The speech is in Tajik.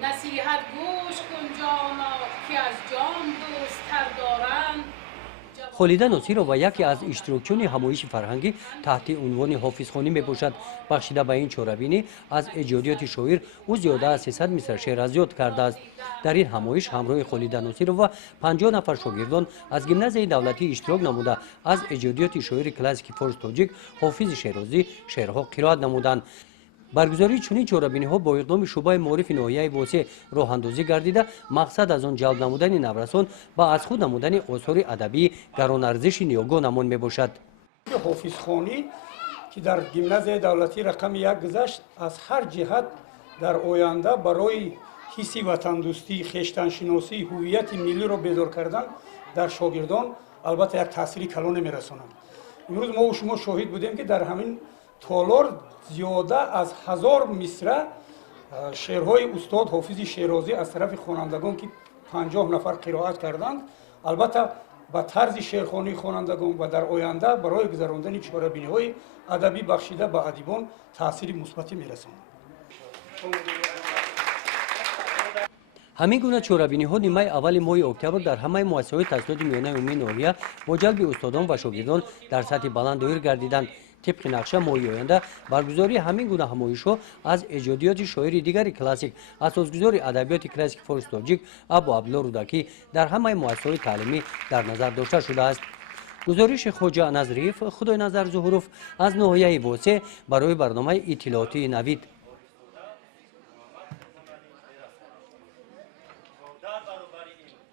نصیحت گوش کن جانا که از جان دوست‌تر دارند. خالده ناصرова яке аз иштирокчиёни ҳамоиши фарҳангӣ таҳти унвони ҳофизхонӣ мебошад. бахшида ба ин чорабинӣ аз эҷодиёти шоир ӯ зиёда аз 300 мисра шеър аз ёд кардааст. дар ин ҳамоиш ҳамроҳи холида носирова 50 нафар шогирдон аз гимназияи давлатӣ иштирок намуда аз эҷодиёти шоири классики форс тоҷик ҳофизи шерозӣ шеърҳо қироат намуданд. баргузории чунин чорабиниҳо бо иқдоми шуъбаи маорифи ноҳияи восеъ роҳандозӣ гардида, мақсад аз он ҷалб намудани наврасон ба аз худ намудани осори адабии гаронарзиши ниёгоҳ намон мебошад. ҳофизхонӣ ки дар гимназияи давлатӣ рақами 1 гузашт, аз ҳар ҷиҳат дар оянда барои ҳисси ватандӯстӣ, хештаншиносӣ, ҳуввияти миллиро бедор кардан дар шогирдон албатта як таъсири калоне мерасонад. имрӯз мо шумо шоҳид будем ки дар ҳамин толор зиёда аз 1000 мисра шеърҳои устод ҳофизи шерозӣ аз тарафи хонандагон ки 50 нафар қироат карданд, албатта ба тарзи шеърхонии хонандагон ва дар оянда барои гузарондани чорабиниҳои адабӣ бахшида ба адибон таъсири мусбате мерасонад. ҳамин гуна чорабиниҳо нимаи аввали моҳи октябр дар ҳамаи муассисаҳои таҳсилоти миёнаи умумии ноҳия бо ҷалби устодон ва шогирдон дар сатҳи баланд доир гардиданд. طبق نقشه ماهی آینده برگزاری همین گونه همایش‌ها از ایجادیات شاعری دیگر کلاسیک اساسگذار ادبیات کلاسیک فارس تاجیک ابو عبدالله رودکی در همه مؤسسات تعلیمی در نظر داشته شده است. گزارش خواجه نظریف خدای نظر ظهوروف از ناحیه واسه برای برنامه اطلاعاتی نوید.